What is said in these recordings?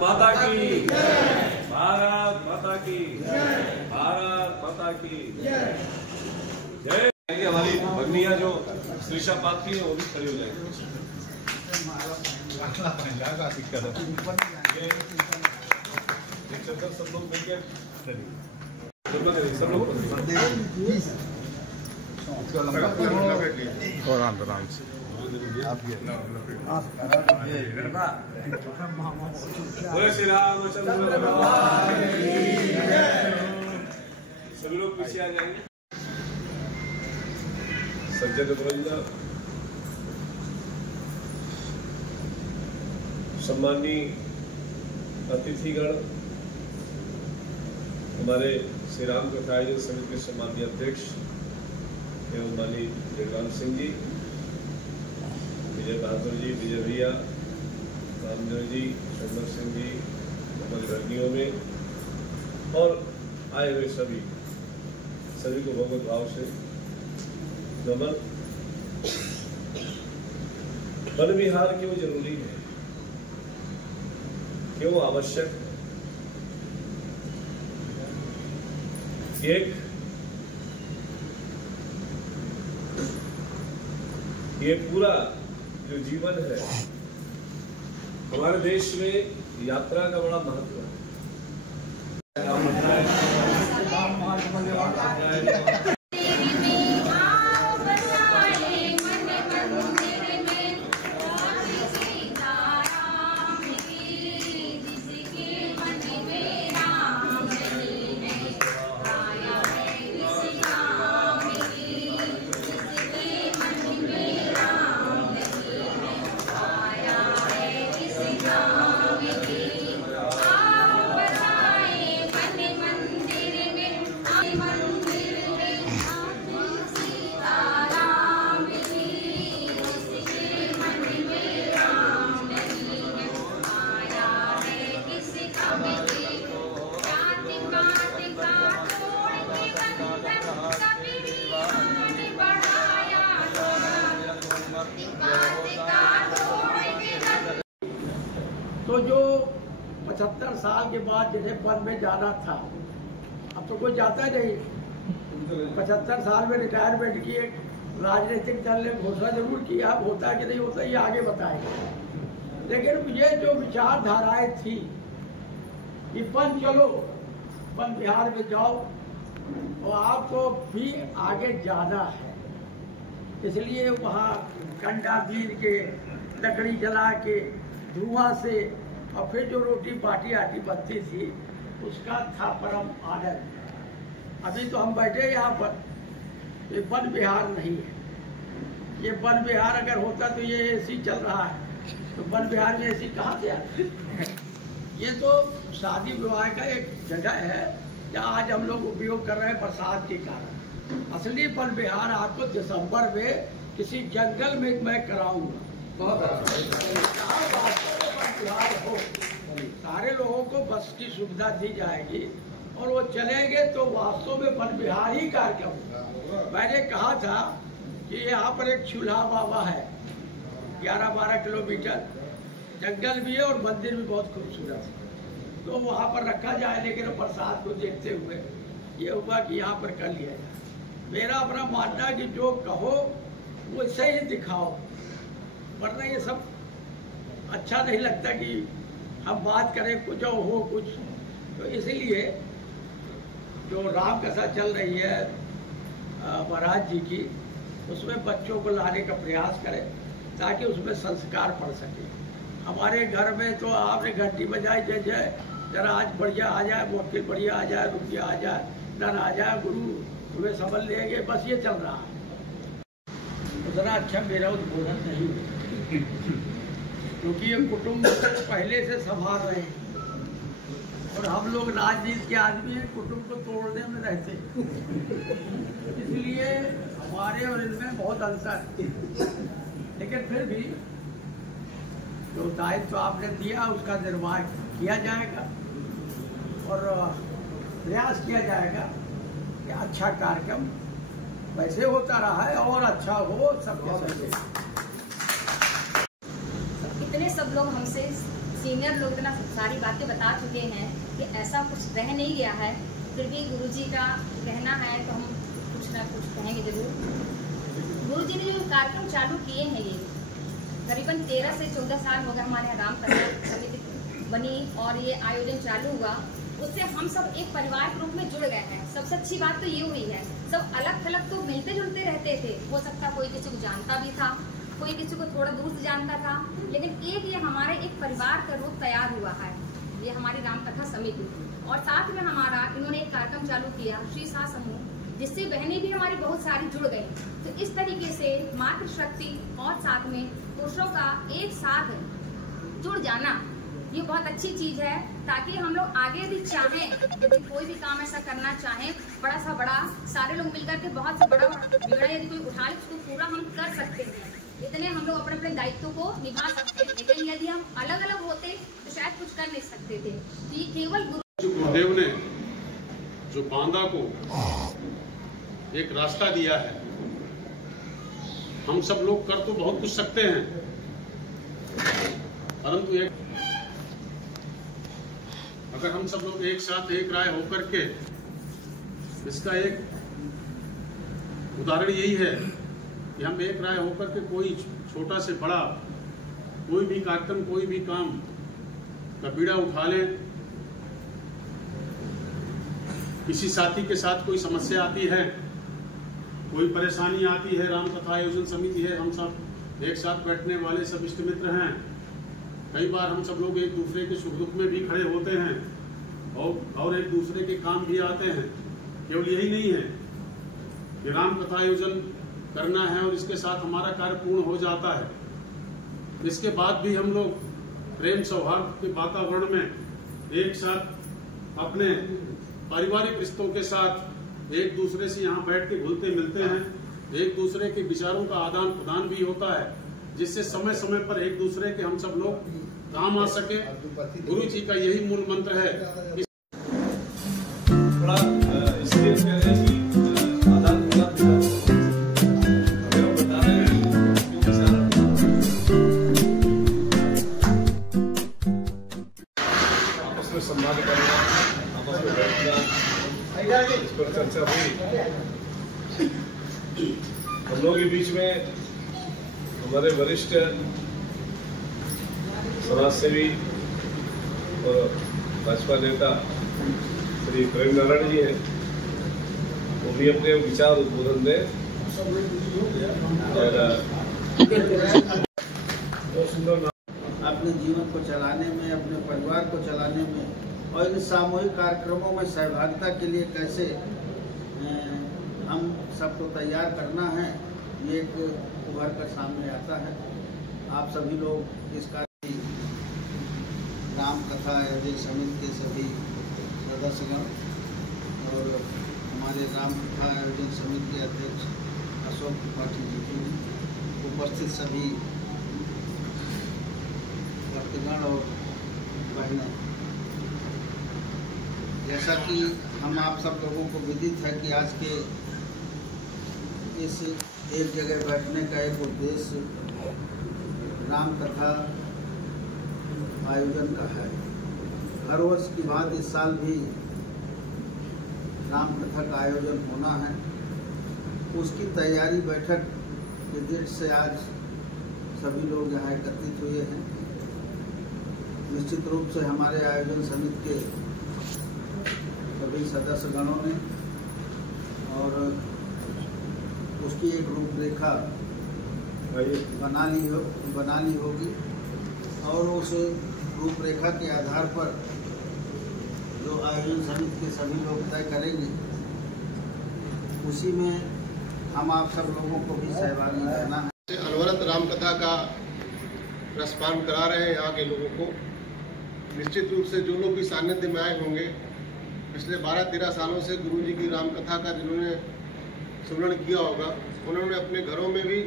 माता की भारत माता की भारत माता की जय। हमारी भगनिया जो श्रीषा पात की है वो भी खड़ी हो जाएगी। सब लोग मिलकर सब लोग आराम से श्री रामचंद्र भगवान सभी लोग पीछे आ जाएंगे। सज्जन वृंद, सम्मानीय अतिथिगण, हमारे श्री राम कथा आयोजन समिति के सम्मानीय अध्यक्ष एवं माननीय जगदान सिंह जी, विजय बहादुर जी, विजय भैया, रामदेव जी, शंकर सिंह जी, हमारी भगिनियों में और आए हुए सभी को भगवत भाव से नमन। वन विहार क्यों जरूरी है, क्यों आवश्यक है? एक ये पूरा जो जीवन है हमारे देश में यात्रा का बड़ा महत्व है। तो जो 75 साल के बाद जैसे वन में जाना था, अब तो कोई जाता नहीं। 75 साल में रिटायरमेंट की एक राजनीतिक दल ने घोषणा जरूर की, अब होता कि नहीं होता ये आगे बताएंगे। लेकिन ये जो विचारधाराएं थी कि वन चलो, वन बिहार में जाओ और आपको भी आगे जाना है, इसलिए वहाँ कंडा बीन के, लकड़ी जला के, धुआं से और फिर जो रोटी बाटी आटी बनती थी उसका था परम आनंद। अभी तो हम बैठे यहाँ पर, ये वन विहार नहीं है। ये वन विहार अगर होता तो ये एसी चल रहा है, तो वन विहार में एसी कहाँ से आती? ये तो शादी विवाह का एक जगह है जहाँ आज हम लोग उपयोग कर रहे हैं बरसात के कारण। असली वन विहार आपको दिसंबर में किसी जंगल में मैं कराऊंगा। सारे लोगों को बस की सुविधा दी जाएगी और वो चलेंगे तो वास्तव में वन विहार ही कार्यक्रम होगा। मैंने कहा था कि यहाँ पर एक चूल्हा बाबा है, 11-12 किलोमीटर जंगल भी है और मंदिर भी बहुत खूबसूरत है, तो वहाँ पर रखा जाए। लेकिन बरसात को देखते हुए ये हुआ कि यहाँ पर कर लिया जाए। मेरा अपना मानना कि जो कहो वो सही ही दिखाओ, वरना ये सब अच्छा नहीं लगता कि हम बात करें कुछ और हो कुछ। तो इसीलिए जो राम कथा चल रही है महाराज जी की, उसमें बच्चों को लाने का प्रयास करें ताकि उसमें संस्कार पड़ सके। हमारे घर में तो आपने घंटी बजाई जय जय, जरा आज बढ़िया आ जाए, वकील बढ़िया आ जाए, रुपया आ जाए, डर आ जाए, गुरु तुम्हें समझ लेंगे, बस ये चल रहा है। उतना अच्छा मेरा उद्बोधन नहीं हुआ क्योंकि ये कुटुंब पहले से संभाल रहे हैं और हम लोग राजनीति के आदमी हैं, कुटुंब को तोड़ने में रहते हैं, इसलिए हमारे और इनमें बहुत अंतर है। लेकिन फिर भी जो दायित्व आपने दिया उसका निर्वाह किया जाएगा और प्रयास किया जाएगा कि अच्छा कार्यक्रम वैसे होता रहा है और अच्छा हो सबके संग। इतने सब लोग हमसे सीनियर लोग इतना सारी बातें बता चुके हैं कि ऐसा कुछ रह नहीं गया है, फिर भी गुरुजी का कहना है तो हम कुछ ना कुछ कहेंगे जरूर। गुरुजी ने जो कार्यक्रम चालू किए हैं, ये करीबन 13 से 14 साल हो गए हमारे यहाँ राम कथा समिति बनी और ये आयोजन चालू हुआ, उससे हम सब एक परिवार के रूप में जुड़ गए हैं। सबसे अच्छी बात तो ये हुई है, सब अलग थलग तो मिलते जुलते रहते थे, हो सकता कोई किसी को जानता भी था, कोई किसी को थोड़ा दूर से जानता था, लेकिन ये हमारे एक परिवार का रूप तैयार हुआ है, ये हमारी राम कथा समिति। और साथ में हमारा इन्होंने एक कार्यक्रम चालू किया श्री सा समूह, जिससे बहनें भी हमारी बहुत सारी जुड़ गई। तो इस तरीके से मातृशक्ति और साथ में पुरुषों का एक साथ जुड़ जाना ये बहुत अच्छी चीज है, ताकि हम लोग आगे भी चाहें, यदि कोई भी काम ऐसा करना चाहें बड़ा सा बड़ा, सारे लोग मिलकर के बहुत सा बड़ा बिगड़ा यदि कोई उठा ले उसको पूरा हम कर सकते हैं। इतने हम लोग अपने अपने दायित्व को निभा सकते हैं, लेकिन यदि हम अलग अलग होते तो शायद कुछ कर नहीं सकते थे। तो ये केवल गुरुदेव ने जो बांदा को एक रास्ता दिया है, हम सब लोग कर तो बहुत कुछ सकते हैं, परंतु एक अगर हम सब लोग एक साथ एक राय होकर के, इसका एक उदाहरण यही है कि हम एक राय होकर के कोई छोटा से बड़ा कोई भी कार्यक्रम, कोई भी काम का बीड़ा उठा लें। किसी साथी के साथ कोई समस्या आती है, कोई परेशानी आती है, राम कथा आयोजन समिति है, हम सब एक साथ बैठने वाले सब इष्ट मित्र हैं। कई बार हम सब लोग एक दूसरे के सुख दुख में भी खड़े होते हैं और एक दूसरे के काम भी आते हैं। केवल यही नहीं है कि राम कथा आयोजन करना है और इसके साथ हमारा कार्य पूर्ण हो जाता है, इसके बाद भी हम लोग प्रेम सौहार्द के वातावरण में एक साथ अपने पारिवारिक रिश्तों के साथ एक दूसरे से यहाँ बैठ के घुलते मिलते हैं, एक दूसरे के विचारों का आदान प्रदान भी होता है, जिससे समय समय पर एक दूसरे के हम सब लोग काम आ सके। गुरु जी का यही मूल मंत्र है कि आपस में संवाद करना, आपस में बैठना, इस पर चर्चा हुई। हम लोगों के बीच में हमारे वरिष्ठ समाज सेवी और भाजपा नेता श्री प्रेम नारायण जी हैं, वो भी अपने विचार उद्बोधन दें। अपने जीवन को चलाने में, अपने परिवार को चलाने में और इन सामूहिक कार्यक्रमों में सहभागिता के लिए कैसे हम सबको तैयार करना है, ये एक उभर कर सामने आता है। आप सभी लोग इस कार्य राम कथा आयोजन समिति के सभी सदस्यगण और हमारे राम कथा आयोजन समिति के अध्यक्ष अशोक त्रिपाठी जी की उपस्थित सभी भक्तगण और बहनें, जैसा कि हम आप सब लोगों को विदित है कि आज के इस एक जगह बैठने का एक उद्देश्य राम कथा आयोजन का है। हर वर्ष की बात इस साल भी राम कथा का आयोजन होना है, उसकी तैयारी बैठक के दृष्टि से आज सभी लोग यहाँ एकत्रित हुए हैं। निश्चित रूप से हमारे आयोजन समिति के सभी सदस्यगणों ने और उसकी एक रूपरेखा बना ली होगी और उस रूपरेखा के आधार पर जो आयोजन समिति के सभी लोग तय करेंगे, उसी में हम आप सब लोगों को भी सहभागी करना है। अनवरत रामकथा का रसपान करा रहे हैं यहाँ के लोगों को। निश्चित रूप से जो लोग भी सानिध्य में आए होंगे, पिछले 12-13 सालों से गुरु जी की रामकथा का जिन्होंने स्मरण किया होगा, उन्होंने अपने घरों में भी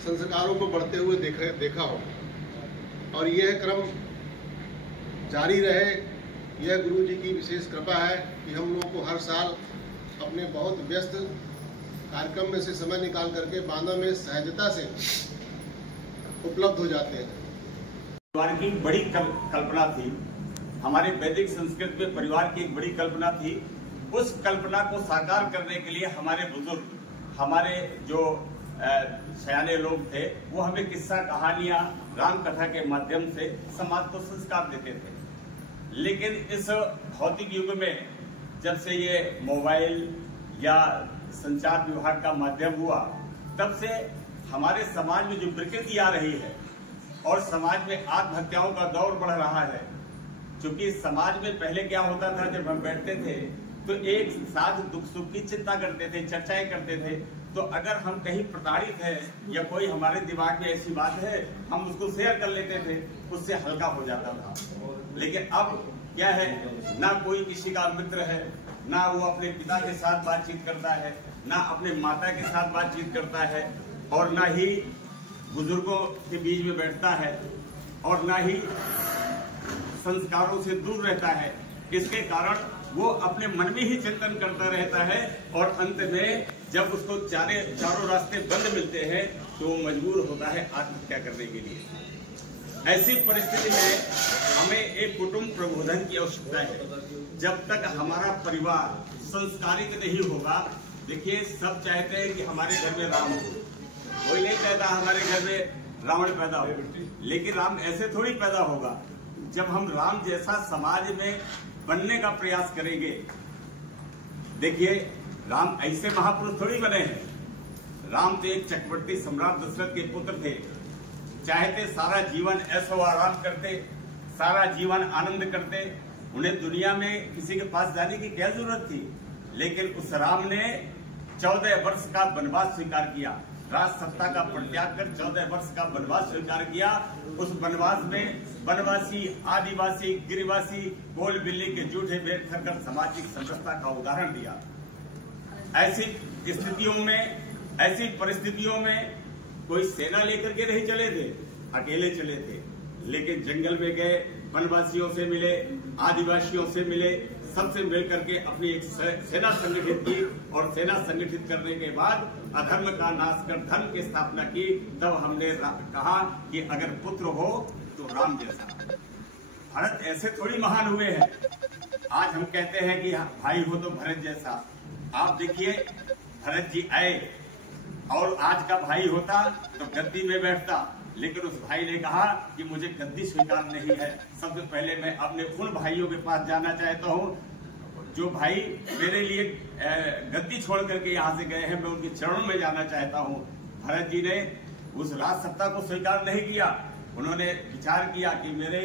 संस्कारों को बढ़ते हुए देखा होगा और यह क्रम जारी रहे। यह गुरु जी की विशेष कृपा है कि हम लोगों को हर साल अपने बहुत व्यस्त कार्यक्रम में से समय निकाल करके बांदा में सहजता से उपलब्ध हो जाते हैं। परिवार की बड़ी कल्पना थी। हमारे वैदिक संस्कृत में परिवार की एक बड़ी कल्पना थी। उस कल्पना को साकार करने के लिए हमारे बुजुर्ग, हमारे जो सयाने लोग थे, वो हमें किस्सा कहानियां, राम कथा के माध्यम से समाज को संस्कार देते थे। लेकिन इस भौतिक युग में जब से ये मोबाइल या संचार विभाग का माध्यम हुआ, तब से हमारे समाज में जो विकृति आ रही है और समाज में आत्महत्याओं का दौर बढ़ रहा है। क्योंकि समाज में पहले क्या होता था, जब हम बैठते थे तो एक साथ दुख सुख की चिंता करते थे, चर्चाएं करते थे। तो अगर हम कहीं प्रताड़ित हैं या कोई हमारे दिमाग में ऐसी बात है, हम उसको शेयर कर लेते थे, उससे हल्का हो जाता था। लेकिन अब क्या है, ना कोई किसी का मित्र है, ना वो अपने पिता के साथ बातचीत करता है, ना अपने माता के साथ बातचीत करता है, और ना ही बुजुर्गों के बीच में बैठता है, और ना ही संस्कारों से दूर रहता है। इसके कारण वो अपने मन में ही चिंतन करता रहता है, और अंत में जब उसको चारों रास्ते बंद मिलते हैं तो वो मजबूर होता है आत्महत्या करने के लिए। ऐसी परिस्थिति में हमें एक कुटुंब प्रबोधन की आवश्यकता है। जब तक हमारा परिवार संस्कारित नहीं होगा, देखिए सब चाहते हैं कि हमारे घर में राम हो, कोई नहीं चाहता हमारे घर में रावण पैदा हो। लेकिन राम ऐसे थोड़ी पैदा होगा। जब हम राम जैसा समाज में बनने का प्रयास करेंगे, देखिए राम ऐसे महापुरुष थोड़ी बने हैं। राम तो एक चक्रवर्ती सम्राट दशरथ के पुत्र थे। चाहते सारा जीवन ऐशो आराम करते, सारा जीवन आनंद करते, उन्हें दुनिया में किसी के पास जाने की क्या जरूरत थी। लेकिन उस राम ने 14 वर्ष का वनवास स्वीकार किया, राज सत्ता का परित्याग कर 14 वर्ष का वनवास स्वीकार किया। उस वनवास में वनवासी, आदिवासी, गिरिवासी, कोल बिल्ली के जूठे भेंट कर सामाजिक समरसता का उदाहरण दिया। ऐसी परिस्थितियों में कोई सेना लेकर के नहीं चले थे, अकेले चले थे। लेकिन जंगल में गए, वनवासियों से मिले, आदिवासियों से मिले, सबसे मिलकर के अपनी एक सेना संगठित की, और सेना संगठित करने के बाद अधर्म का नाश कर धर्म की स्थापना की। तब हमने कहा कि अगर पुत्र हो तो राम जैसा। भरत ऐसे थोड़ी महान हुए हैं। आज हम कहते हैं कि भाई हो तो भरत जैसा। आप देखिए, भरत जी आए और आज का भाई होता तो गद्दी में बैठता, लेकिन उस भाई ने कहा कि मुझे गद्दी स्वीकार नहीं है। सबसे पहले मैं अपने उन भाइयों के पास जाना चाहता हूँ जो भाई मेरे लिए गद्दी छोड़ करके यहाँ से गए हैं, मैं उनके चरणों में जाना चाहता हूँ। भरत जी ने उस राज सत्ता को स्वीकार नहीं किया। उन्होंने विचार किया कि मेरे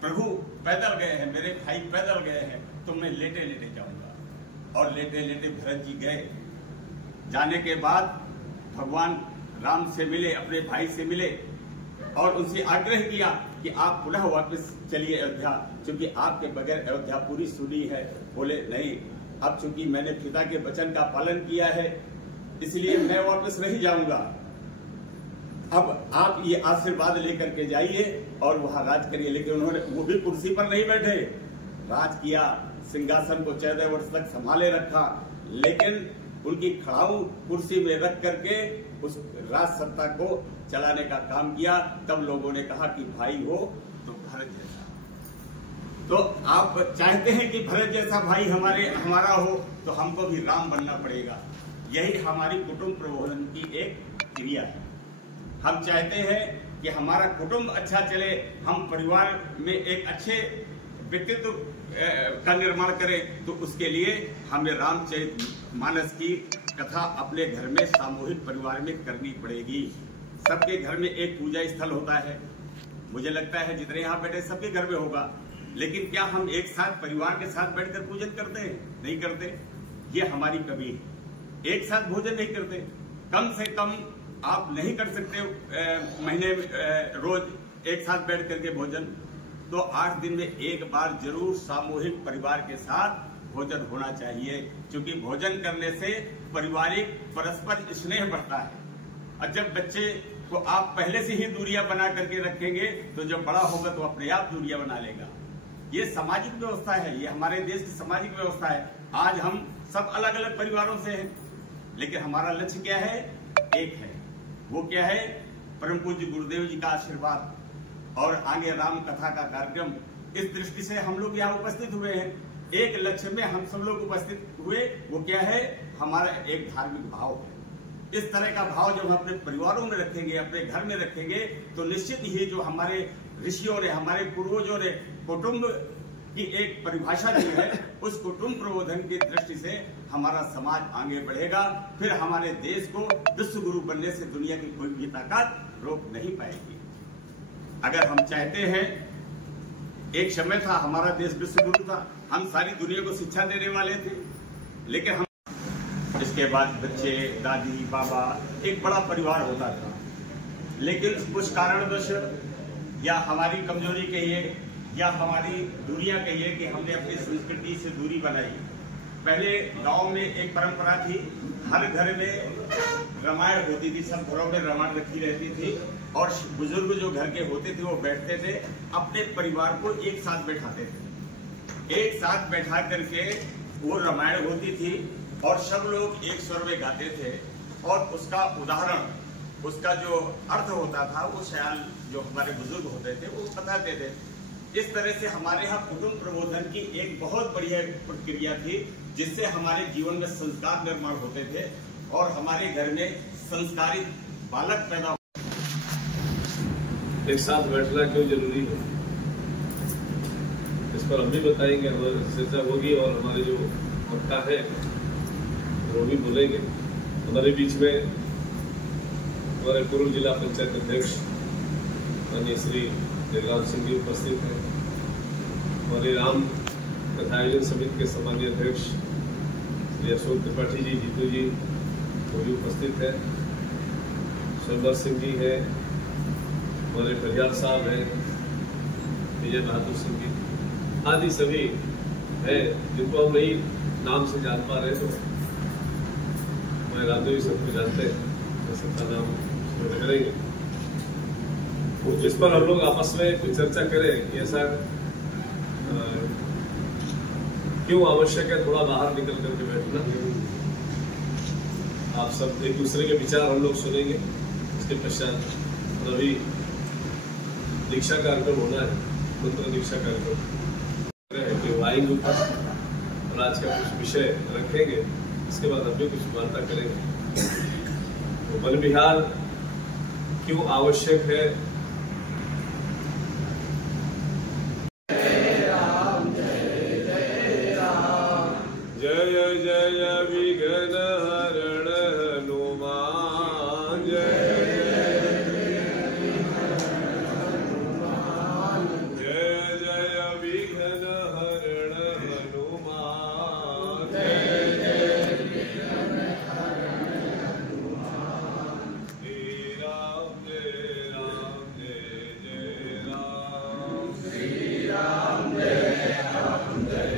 प्रभु पैदल गए हैं, मेरे भाई पैदल गए हैं, तो मैं लेटे लेटे जाऊंगा। और लेटे लेटे भरत जी गए। जाने के बाद भगवान राम से मिले, अपने भाई से मिले, और उनसे आग्रह किया कि आप पुनः वापस चलिए अयोध्या, क्योंकि आपके बगैर अयोध्या पूरी सुनी है। बोले नहीं, अब चूंकि मैंने पिता के वचन का पालन किया है, इसलिए मैं वापस नहीं जाऊंगा। अब आप ये आशीर्वाद लेकर के जाइए और वहां राज करिए। लेकिन उन्होंने वो भी कुर्सी पर नहीं बैठे, राज किया, सिंहासन को 14 वर्ष तक संभाले रखा। लेकिन उनकी खड़ाऊ कुर्सी में रख करके उस राज सत्ता को चलाने का काम किया। तब लोगों ने कहा कि भाई हो तो भरत जैसा। तो आप चाहते हैं कि भरत जैसा भाई हमारा हो, तो हमको भी राम बनना पड़ेगा। यही हमारी कुटुंब प्रबोधन की एक क्रिया है। हम चाहते हैं कि हमारा कुटुंब अच्छा चले, हम परिवार में एक अच्छे व्यक्तित्व का निर्माण करें। तो उसके लिए हमें रामचरितमानस की कथा अपने घर में सामूहिक परिवार में करनी पड़ेगी। सबके घर में एक पूजा स्थल होता है। मुझे लगता है जितने यहाँ बैठे सबके घर में होगा। लेकिन क्या हम एक साथ परिवार के साथ बैठकर पूजन करते हैं? नहीं करते। ये हमारी कमी है। एक साथ भोजन नहीं करते। कम से कम आप नहीं कर सकते महीने रोज एक साथ बैठ करके भोजन, तो 8 दिन में एक बार जरूर सामूहिक परिवार के साथ भोजन होना चाहिए। क्योंकि भोजन करने से पारिवारिक परस्पर स्नेह बढ़ता है। और जब बच्चे को आप पहले से ही दूरियां बना करके रखेंगे, तो जब बड़ा होगा तो अपने आप दूरियां बना लेगा। ये सामाजिक व्यवस्था है, ये हमारे देश की सामाजिक व्यवस्था है। आज हम सब अलग अलग परिवारों से हैं, लेकिन हमारा लक्ष्य क्या है? एक है। वो क्या है? परम पूज्य गुरुदेव जी का आशीर्वाद। और आगे राम कथा का कार्यक्रम, इस दृष्टि से हम लोग यहाँ उपस्थित हुए हैं। एक लक्ष्य में हम सब लोग उपस्थित हुए, वो क्या है, हमारा एक धार्मिक भाव है। इस तरह का भाव जब हम अपने परिवारों में रखेंगे, अपने घर में रखेंगे, तो निश्चित ही जो हमारे ऋषियों ने, हमारे पूर्वजों ने कुटुंब की एक परिभाषा दी है, उस कुटुंब प्रबोधन की दृष्टि से हमारा समाज आगे बढ़ेगा। फिर हमारे देश को विश्व गुरु बनने से दुनिया की कोई भी ताकत रोक नहीं पाएगी। अगर हम चाहते हैं, एक समय था हमारा देश विश्व गुरु था, हम सारी दुनिया को शिक्षा देने वाले थे, लेकिन हम इसके बाद बच्चे, दादी, बाबा, एक बड़ा परिवार होता था। लेकिन कुछ कारणवश, या हमारी कमजोरी कहिए या हमारी दूरियां कहिए, कि हमने अपनी संस्कृति से दूरी बनाई। पहले गांव में एक परंपरा थी, हर घर में रामायण होती थी, सब घरों में रामायण रखी रहती थी, और बुजुर्ग जो घर के होते थे वो बैठते थे, अपने परिवार को एक साथ बैठाते थे। एक साथ बैठा करके वो रामायण होती थी और सब लोग एक स्वर में गाते थे, और उसका उदाहरण, उसका जो अर्थ होता था, वो शायद जो हमारे बुजुर्ग होते थे वो बताते थे। इस तरह से हमारे यहाँ कुटुंब प्रबोधन की एक बहुत बढ़िया प्रक्रिया थी, जिससे हमारे जीवन में संस्कार निर्माण होते थे और हमारे घर में संस्कारित बालक पैदा। एक साथ बैठना क्यों जरूरी है, इस पर हम भी बताएंगे, हमारी चर्चा होगी, और हमारे जो वक्ता है वो भी बोलेंगे। हमारे बीच में हमारे पूर्व जिला पंचायत अध्यक्ष माननीय श्री जगराम सिंह जी उपस्थित हैं। हमारे राम कथा आयोजन समिति के सम्मानीय अध्यक्ष श्री अशोक त्रिपाठी जी, जीतू जी, वो भी उपस्थित है। सुंदर सिंह जी हैं, हमारे परिहार साहब हैं, विजय बहादुर सिंह जी, आदि सभी हैं जिनको हम नहीं नाम से जान पा रहे, तो हमारे रामदेव जी सबको जानते हैं, सबका नाम करेंगे। तो जिस पर हम लोग आपस में कुछ चर्चा करें कि ऐसा क्यों आवश्यक है थोड़ा बाहर निकल करके बैठना। आप सब एक दूसरे के विचार हम लोग सुनेंगे। इसके पश्चात अभी दीक्षा कार्यक्रम होना है, मंत्र दीक्षा कार्यक्रम कि वो आएंगे ऊपर और आज का कुछ विषय रखेंगे। इसके बाद हम भी कुछ वार्ता करेंगे। तो वन विहार क्यों आवश्यक है, जय जय विघ्न हरण हनुमान, जय जय जय विघ्न हरण हनुमान, श्री राम जय राम जय जय राम, श्री राम जय राम जय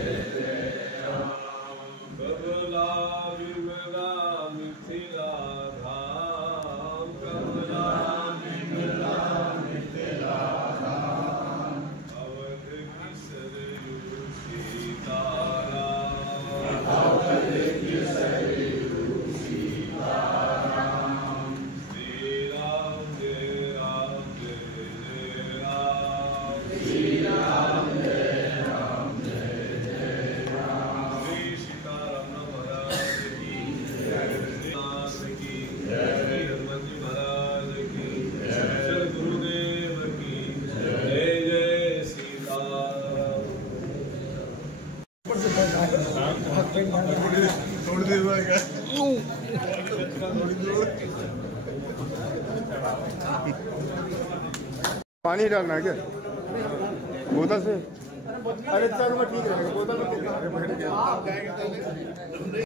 पानी डालना है क्या बोतल से? अरे चल मैं ठीक रहेगा, बोतल में